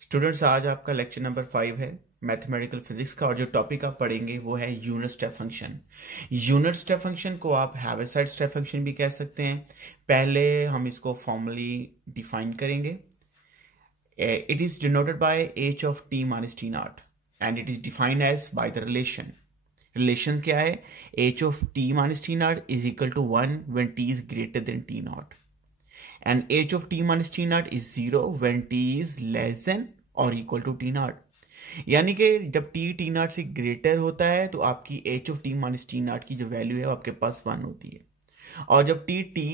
Students, आज आपका lecture number 5 है मैथमेटिकल फिजिक्स का। और जो टॉपिक आप पढ़ेंगे वो है unit step function. Unit step function को आप हैविसाइड स्टेप फंक्शन भी कह सकते हैं। पहले हम इसको फॉर्मली डिफाइन करेंगे। It is denoted by h of t minus T naught and it is defined as by the relation. Relation क्या है? h of t minus T naught is equal to 1 when t is greater than t naught and h of t minus t naught is 0 when t is less than or equal to t naught। यानी कि जब t t naught से greater होता है तो आपकी h of t minus t naught की जो वैल्यू है वो आपके पास 1 होती है, और जब t t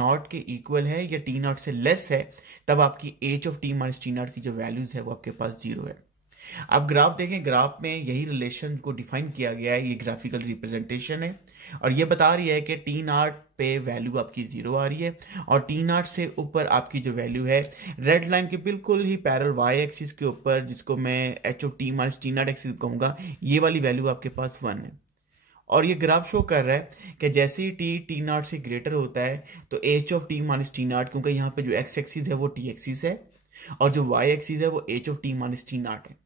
naught के इक्वल है या t naught से लेस है तब आपकी h of t minus t naught की जो वैल्यूज है वो आपके पास 0 है। अब ग्राफ देखें, ग्राफ में यही रिलेशन को डिफाइन किया गया है, ये ग्राफिकल रिप्रेजेंटेशन है और ये बता रही है कि टी नॉट पे वैल्यू आपकी 0 आ रही है और टी नॉट से ऊपर आपकी जो वैल्यू है रेड लाइन के बिल्कुल ही पैरेलल वाई एक्सिस के ऊपर, जिसको मैं H of T minus T not axis कहूँगा, ये वाली वैल्यू आपके पास 1 है। और ये ग्राफ शो कर रहा है कि जैसे ही टी टी नॉट से ग्रेटर होता है तो H of T minus T not, क्योंकि यहाँ पे जो एक्स एक्सिस है वो टी एक्सिस है और जो वाई एक्सिस है वो H of T minus T not है।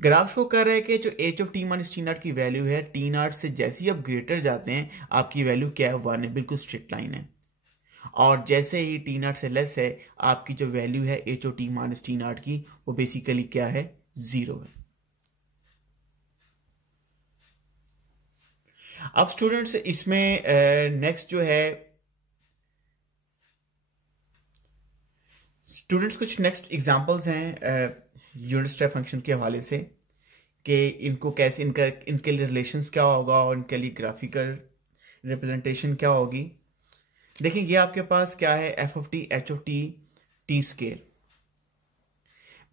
ग्राफ शो कर रहा है कि जो H of T minus T not की वैल्यू है टी नॉट से जैसे ही आप ग्रेटर जाते हैं आपकी वैल्यू क्या है? 1 है, बिल्कुल स्ट्रेट लाइन है। और जैसे ही टी नॉट से लेस है आपकी जो वैल्यू है H of T minus T not की वो बेसिकली क्या है? 0 है। अब स्टूडेंट्स इसमें नेक्स्ट जो है स्टूडेंट्स कुछ नेक्स्ट एग्जांपल्स हैं यूनिट स्टेप फंक्शन के हवाले से कि इनको कैसे इनके लिए रिलेशंस क्या होगा और इनके लिए ग्राफिकल रिप्रेजेंटेशन क्या होगी। देखिए ये आपके पास क्या है? F of T H of T T square.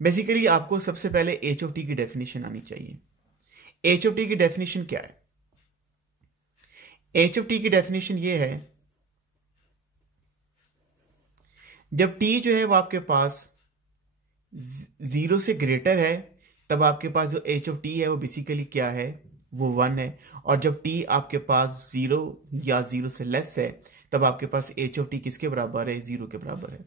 Basically आपको सबसे पहले एच ऑफ टी की डेफिनेशन आनी चाहिए। एच ऑफ टी की डेफिनेशन क्या है? एच ऑफ टी की डेफिनेशन ये है, जब टी जो है वो आपके पास 0 से ग्रेटर है तब आपके पास जो एच ऑफ टी है वो बेसिकली क्या है? वो 1 है। और जब टी आपके पास 0 या 0 से लेस है तब आपके पास एच ऑफ टी किसके बराबर है? 0 के बराबर है।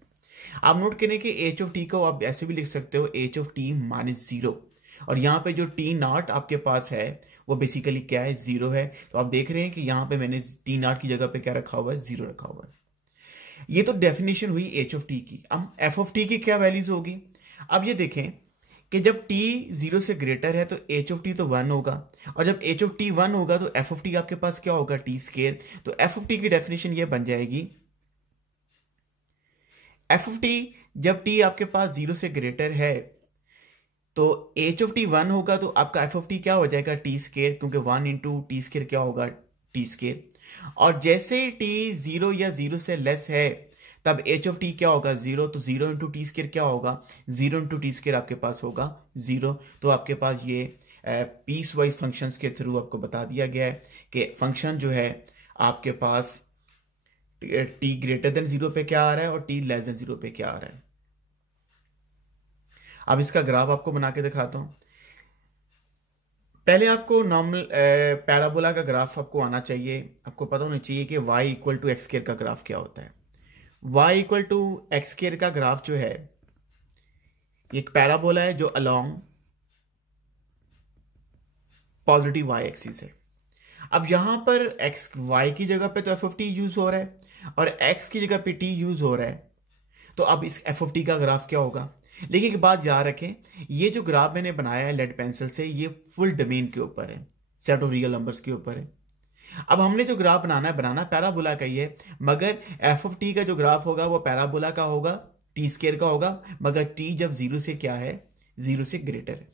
आप नोट करें कि एच ऑफ टी को आप ऐसे भी लिख सकते हो एच ऑफ टी माइनस 0, और यहाँ पे जो टी नॉट आपके पास है वो बेसिकली क्या है? 0 है। तो आप देख रहे हैं कि यहाँ पे मैंने टी नॉट की जगह पे क्या रखा हुआ है? 0 रखा हुआ है। ये तो डेफिनेशन हुई एच ऑफ टी की। अब एफ ऑफ टी की क्या वैल्यूज होगी? अब ये देखें कि जब t 0 से ग्रेटर है तो h ऑफ टी तो 1 होगा, और जब h ऑफ टी 1 होगा तो f ऑफ टी आपके पास क्या होगा? T square. तो f ऑफ टी की डेफिनेशन ये बन जाएगी, f ऑफ टी जब t आपके पास 0 से ग्रेटर है तो h ऑफ टी 1 होगा तो आपका f ऑफ टी क्या हो जाएगा? टी स्केयर, क्योंकि 1 इंटू टी स्केयर क्या होगा? T square. और जैसे ही t 0 या 0 से लेस है तब एच ऑफ टी क्या होगा? 0। तो 0 इंटू टी स्केयर क्या होगा? 0 इंटू टी स्केयर आपके पास होगा 0। तो आपके पास ये पीस वाइज फंक्शंस के थ्रू आपको बता दिया गया है कि फंक्शन जो है आपके पास टी ग्रेटर देन 0 पे क्या आ रहा है और टी लेस देन 0 पे क्या आ रहा है। अब इसका ग्राफ आपको बना के दिखाता हूं। पहले आपको नॉर्मल पैराबोला का ग्राफ आपको आना चाहिए। आपको पता होना चाहिए कि y equal to X square का ग्राफ क्या होता है। y equal to X square का ग्राफ जो है ये एक पैराबोला है जो अलोंग पॉजिटिव y एक्सिस है। अब यहां पर x y की जगह पे तो एफ ऑफ टी यूज हो रहा है और x की जगह पे t यूज हो रहा है, तो अब इस एफ ऑफ टी का ग्राफ क्या होगा? लेकिन एक बात याद रखें, ये जो ग्राफ मैंने बनाया है लेड पेंसिल से ये फुल डोमेन के ऊपर है, सेट ऑफ रियल नंबर्स के ऊपर है। अब हमने जो ग्राफ बनाना पैराबोला का ही है, मगर एफ ऑफ टी का जो ग्राफ होगा वो पैराबोला का होगा, टी स्केयर का होगा, मगर टी जब 0 से क्या है? 0 से ग्रेटर है।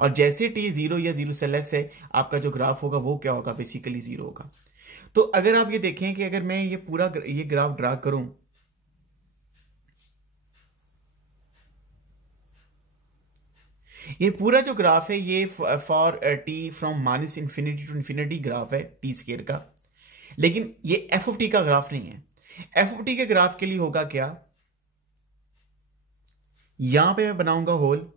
और जैसे टी 0 या 0 से लेस है आपका जो ग्राफ होगा वो क्या होगा? बेसिकली 0 होगा। तो अगर आप ये देखें कि अगर मैं ये पूरा ये ग्राफ ड्रा करूं, ये पूरा जो ग्राफ है ये for T from minus infinity to infinity graph है टी स्केयर का, लेकिन ये एफ ऑफ टी का ग्राफ नहीं है। एफ ऑफ टी के ग्राफ के लिए होगा क्या? यहां पे मैं बनाऊंगा होल,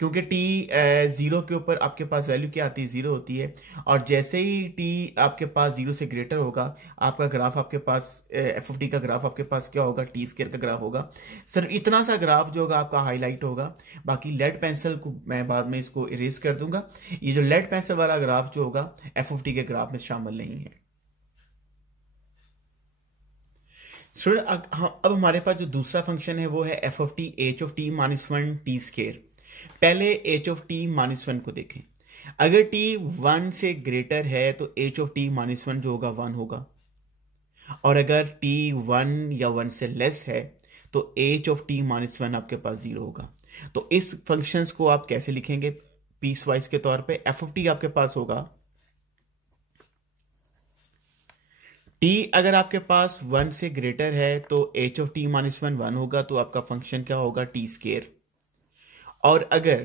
क्योंकि टी जीरो के ऊपर आपके पास वैल्यू क्या आती है, जीरो होती है। और जैसे ही टी आपके पास जीरो से ग्रेटर होगा, आपका ग्राफ आपके पास एफ ऑफ टी का ग्राफ आपके पास क्या होगा, टी स्केयर का ग्राफ होगा। सिर्फ इतना सा ग्राफ जो होगा आपका हाईलाइट होगा, बाकी लेड पेंसिल को मैं बाद में इसको इरेज कर दूंगा। ये जो लेड पेंसिल वाला ग्राफ जो होगा एफ ऑफ टी के ग्राफ में शामिल नहीं है। स्टूडेंट अब हमारे पास जो दूसरा फंक्शन है वो है F of T H of T minus one T square. पहले H of T minus one को देखें। अगर टी वन से ग्रेटर है तो H of T minus one जो होगा वन होगा, और अगर टी वन या वन से लेस है तो H of T minus one आपके पास जीरो होगा। तो इस फंक्शंस को आप कैसे लिखेंगे पीस वाइज के तौर पे? एफ ऑफ टी आपके पास होगा टी अगर आपके पास वन से ग्रेटर है तो H of T minus one one होगा, तो आपका फंक्शन क्या होगा, टी स्केयर। और अगर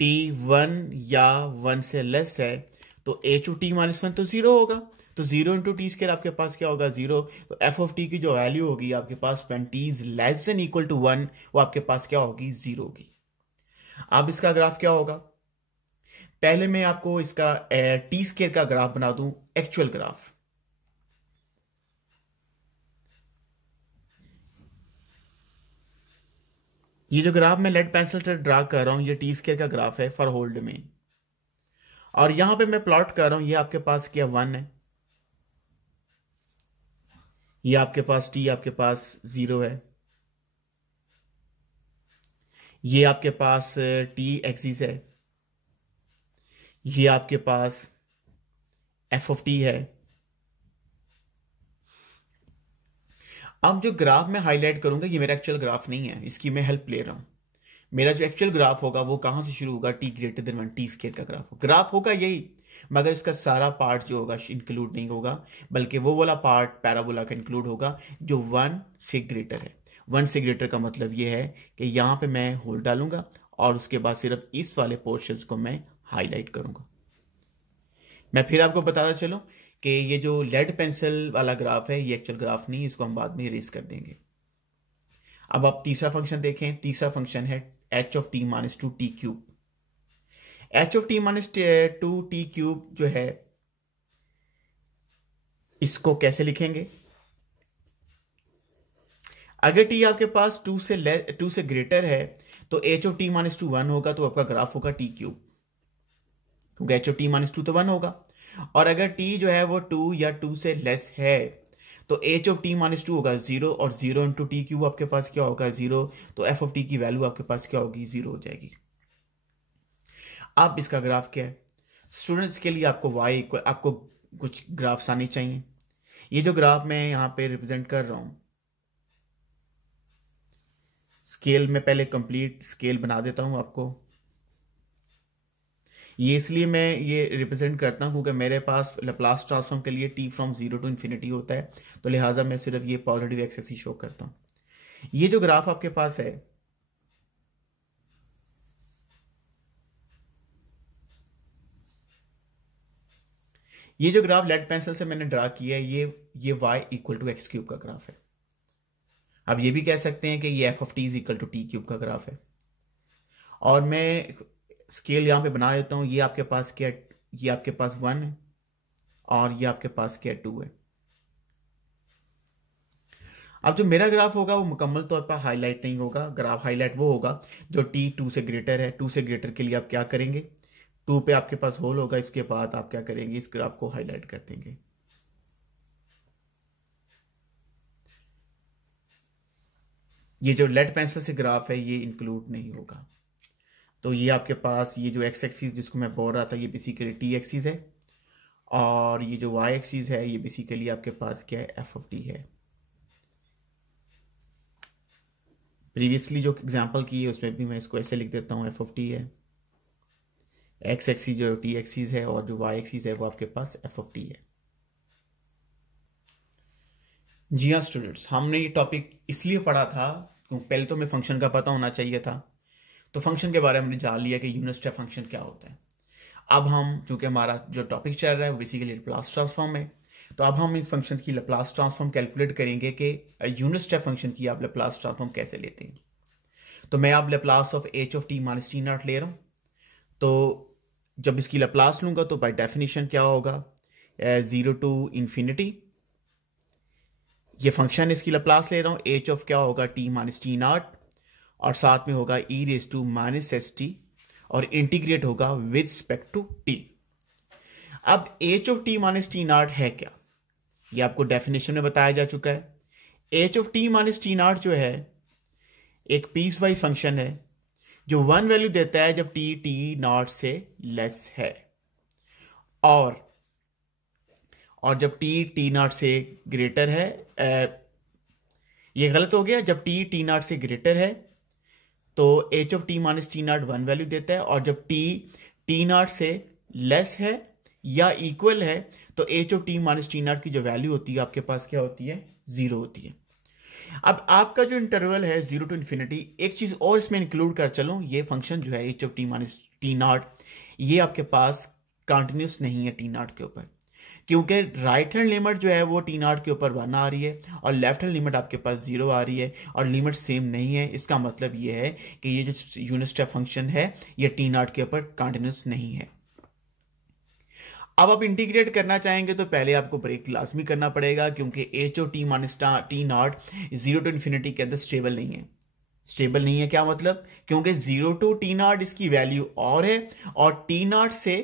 टी वन या वन से लेस है तो H of T minus one तो जीरो होगा, तो जीरो इंटू टी स्केयर आपके पास क्या होगा, जीरो। तो एफ ऑफ टी की जो वैल्यू होगी आपके पास when T is less than equal to one, वो आपके पास क्या होगी, जीरो होगी। अब इसका ग्राफ क्या होगा? पहले मैं आपको इसका टी स्केयर का ग्राफ बना दूं, एक्चुअल ग्राफ। ये जो ग्राफ मैं लेड पेंसिल से ड्रा कर रहा हूं ये टी स्केयर का ग्राफ है फॉर होल डोमेन, और यहां पे मैं प्लॉट कर रहा हूं, ये आपके पास क्या वन है, ये आपके पास टी आपके पास जीरो है, ये आपके पास टी एक्सिस है, ये आपके पास एफ ऑफ टी है। अब जो ग्राफ मैं हाईलाइट करूंगा ये मेरा एक्चुअल ग्राफ नहीं है, इसकी मैं हेल्प ले रहा हूं। मेरा जो एक्चुअल ग्राफ होगा वो कहां से शुरू होगा, T greater than one, T square का ग्राफ होगा यही, मगर इसका सारा पार्ट जो होगा इंक्लूड नहीं होगा, बल्कि वो वाला पार्ट पैराबोला का इंक्लूड होगा जो वन से ग्रेटर है। वन से ग्रेटर का मतलब ये है कि यहां पे मैं होल डालूंगा और उसके बाद सिर्फ इस वाले पोर्शंस को मैं हाईलाइट करूंगा। मैं फिर आपको बताता चलूं कि ये जो लेड पेंसिल वाला ग्राफ है ये एक्चुअल ग्राफ नहीं, इसको हम बाद में इरेज कर देंगे। अब आप तीसरा फंक्शन देखें, तीसरा फंक्शन है H of T minus two T cube. H of T minus two T cube जो है इसको कैसे लिखेंगे? अगर टी आपके पास टू से ग्रेटर है तो H of T minus two one होगा, तो आपका ग्राफ होगा टी क्यूब, क्योंकि H of T minus two तो वन होगा। और अगर टी जो है वो टू या टू से लेस है तो H of T minus two होगा जीरो, और जीरो इंटू टी क्यूब आपके पास क्या होगा, जीरो। तो एफ ऑफ टी की वैल्यू आपके पास क्या होगी, जीरो हो जाएगी। अब इसका ग्राफ क्या है स्टूडेंट्स के लिए? आपको वाई इक्वल, आपको कुछ ग्राफ्स आने चाहिए। ये जो ग्राफ मैं यहां पे रिप्रेजेंट कर रहा हूं, स्केल में पहले कंप्लीट स्केल बना देता हूं आपको। ये इसलिए मैं ये रिप्रेजेंट करता हूं क्योंकि मेरे पास लैप्लास ट्रांसफॉर्म के लिए T from zero to infinity होता है, तो लिहाजा मैं सिर्फ ये पॉजिटिव एक्सेस ही शो करता हूं। ये जो ग्राफ आपके पास है ये जो ग्राफ लेड पेंसिल से मैंने ड्रा किया है ये y equal to X cube का ग्राफ है। आप ये भी कह सकते हैं कि ये F of T is equal to T cube का ग्राफ है। और मैं स्केल यहां पे बना देता हूं, ये आपके पास क्या, ये आपके पास वन है और ये आपके पास क्या, टू है। अब जो मेरा ग्राफ होगा वो मुकम्मल तौर पर हाईलाइट नहीं होगा, ग्राफ हाईलाइट वो होगा जो टी टू से ग्रेटर है। टू से ग्रेटर के लिए आप क्या करेंगे, टू पे आपके पास होल होगा, इसके बाद आप क्या करेंगे, इस ग्राफ को हाईलाइट कर देंगे। ये जो लेड पेंसिल से ग्राफ है ये इंक्लूड नहीं होगा। तो ये आपके पास ये जो एक्स एक्सिस जिसको मैं बोल रहा था ये बेसिकली टी एक्सिस है, और ये जो वाई एक्सिस है ये बेसिकली आपके पास क्या है, एफ ऑफ टी है। प्रीवियसली जो एग्जांपल की है उसमें भी मैं इसको ऐसे लिख देता हूँ, एफ ऑफ टी है, एक्स एक्सिस जो टी एक्सिस है, और जो वाई एक्सिस है वो आपके पास एफ ऑफ टी है। जी हाँ स्टूडेंट्स, हमने ये टॉपिक इसलिए पढ़ा था क्योंकि पहले तो हमें फंक्शन का पता होना चाहिए था, तो फंक्शन के बारे में हमने जान लिया कि यूनिट स्टेप फंक्शन क्या होता है। अब हम, चूंकि हमारा जो टॉपिक चल रहा है वो बेसिकली लैप्लास ट्रांसफॉर्म है, तो अब हम इस फंक्शन की लैप्लास ट्रांसफॉर्म कैलकुलेट करेंगे कि यूनिट स्टेप फंक्शन की आप लैप्लास ट्रांसफॉर्म कैसे लेते हैं। तो मैं अब Laplace of H of T minus T not ले रहा हूँ। तो जब इसकी लेप्लास लूंगा तो बाय डेफिनेशन क्या होगा, 0 टू इन्फिनिटी, ये फंक्शन इसकी लेप्लास ले रहा हूँ, एच ऑफ क्या होगा टी माइनस टी नॉट, और साथ में होगा e raise to minus S T, और इंटीग्रेट होगा विद रिस्पेक्ट टू टी। अब H of T minus T not है क्या, ये आपको डेफिनेशन में बताया जा चुका है। H of T minus T not जो है एक पीस वाइज फंक्शन है जो 1 वैल्यू देता है जब टी टी नॉट से लेस है, और जब टी टी नॉट से ग्रेटर है, ये गलत हो गया, जब टी टी नॉट से ग्रेटर है तो H of T minus T not 1 value देता है, और जब टी टी नॉट से लेस है या इक्वल है तो H of T minus T not की जो वैल्यू होती है आपके पास क्या होती है, 0 होती है। अब आपका जो इंटरवल है 0 टू इन्फिनिटी, एक चीज और इसमें इंक्लूड कर चलो, ये फंक्शन जो है H of T minus T not, ये आपके पास कंटिन्यूस नहीं है टी नॉट के ऊपर, क्योंकि राइट हैंड लिमिट जो है वो टी नॉट के ऊपर 1 आ रही है और लेफ्ट हैंड लिमिट आपके पास 0 आ रही है, और लिमिट सेम नहीं है। इसका मतलब ये है कि ये जो यूनिट स्टेप फंक्शन है ये टी नॉट के ऊपर कंटिन्यूस नहीं है। अब आप इंटीग्रेट करना चाहेंगे तो पहले आपको ब्रेक लाजमी करना पड़ेगा, क्योंकि H O T minus T naught 0 to infinity के अंदर स्टेबल नहीं है। स्टेबल नहीं है क्या मतलब, क्योंकि 0 टू टी नॉट इसकी वैल्यू और है और टी नॉट से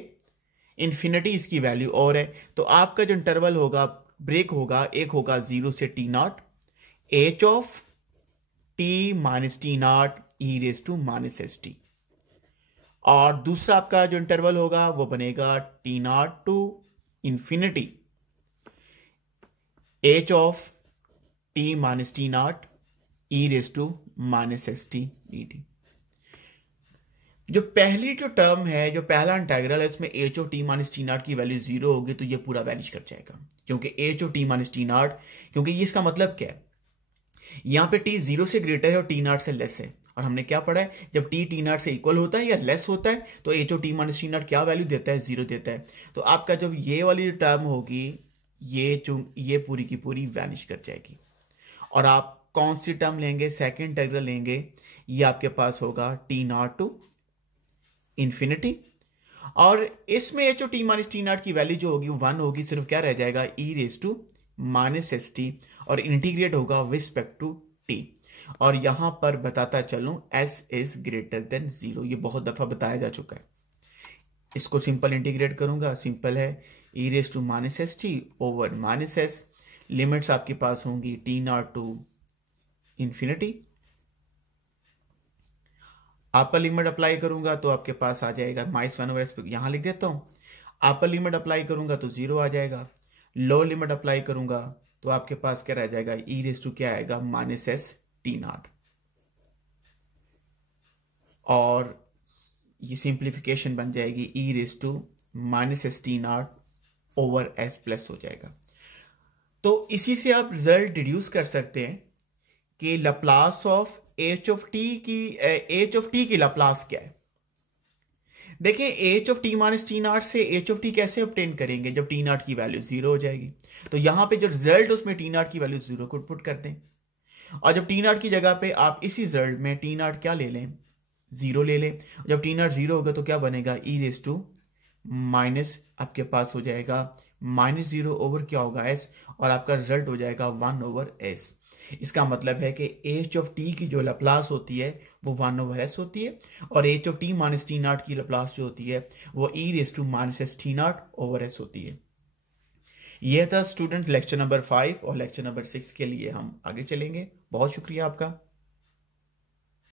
इन्फिनिटी इसकी वैल्यू और है। तो आपका जो इंटरवल होगा, ब्रेक होगा, एक होगा 0 से T naught, H of T minus T naught E raise to minus S T, और दूसरा आपका जो इंटरवल होगा वो बनेगा T not to infinity H of T minus T naught E raise to minus S T D T. जो पहली जो टर्म है, जो पहला इंटेग्रल है, इसमें H of T minus T not की वैल्यू 0 होगी तो ये पूरा वैनिश कर जाएगा, क्योंकि H of T minus T not, क्योंकि ये इसका मतलब क्या है, यहां पे टी 0 से ग्रेटर है और टी नॉट से लेस है, और हमने क्या पढ़ा है, जब टी टी नॉट से इक्वल होता है या लेस होता है तो H O T minus T naught क्या वैल्यू देता है, 0 देता है। तो आपका जब ये वाली टर्म होगी, ये पूरी की पूरी वैनिश कर जाएगी, और आप कौन सी टर्म लेंगे, सेकेंड इंटीग्रल लेंगे, ये आपके पास होगा टी नॉट टू इंफिनिटी, और इसमें H O T minus T not की वैल्यू जो होगी 1 होगी, सिर्फ क्या रह जाएगा e raise to minus S T, और इंटीग्रेट होगा विद रिस्पेक्ट टू टी। और यहां पर बताता चलूं s इज ग्रेटर देन 0, ये बहुत दफा बताया जा चुका है। इसको सिंपल इंटीग्रेट करूंगा, सिंपल है, e raise to minus S T over minus S, limits आपके पास होंगी T not to infinity, upper limit apply करूंगा तो आपके पास आ जाएगा -1 ओवर एस, यहां लिख देता हूं, अपर लिमिट अप्लाई करूंगा तो 0 आ जाएगा, लोअर लिमिट अप्लाई करूंगा तो आपके पास क्या रह जाएगा, ई रेज टू क्या आएगा माइनस एस टी नॉट, और ये सिंप्लीफिकेशन बन जाएगी e raise to minus S T not over S plus हो जाएगा। तो इसी से आप रिजल्ट डिड्यूस कर सकते हैं कि Laplace of H of T की लप्लास क्या है। देखिए H of T minus T naught से एच ऑफ टी कैसे ऑब्टेन करेंगे, जब टी नॉट की वैल्यू 0 हो जाएगी, तो यहां पे जो रिजल्ट उसमें टी नॉट की वैल्यू 0 को पुट करते हैं, और जब टी नॉट की जगह पे आप इसी रिजल्ट में टी नॉट क्या ले लें, 0 ले लें, जब टी नॉट 0 होगा तो क्या बनेगा, ई रेज टू माइनस आपके पास हो जाएगा -0 ओवर क्या होगा एस, और आपका रिजल्ट हो जाएगा 1 ओवर एस। इसका मतलब है कि एच ऑफ टी की जो लप्लास होती है वो 1 ओवर एस होती है, और H of T minus T not की लप्लास जो होती है वो e raise to minus S T not over S होती है। यह था स्टूडेंट लेक्चर नंबर 5, और लेक्चर नंबर 6 के लिए हम आगे चलेंगे। बहुत शुक्रिया आपका।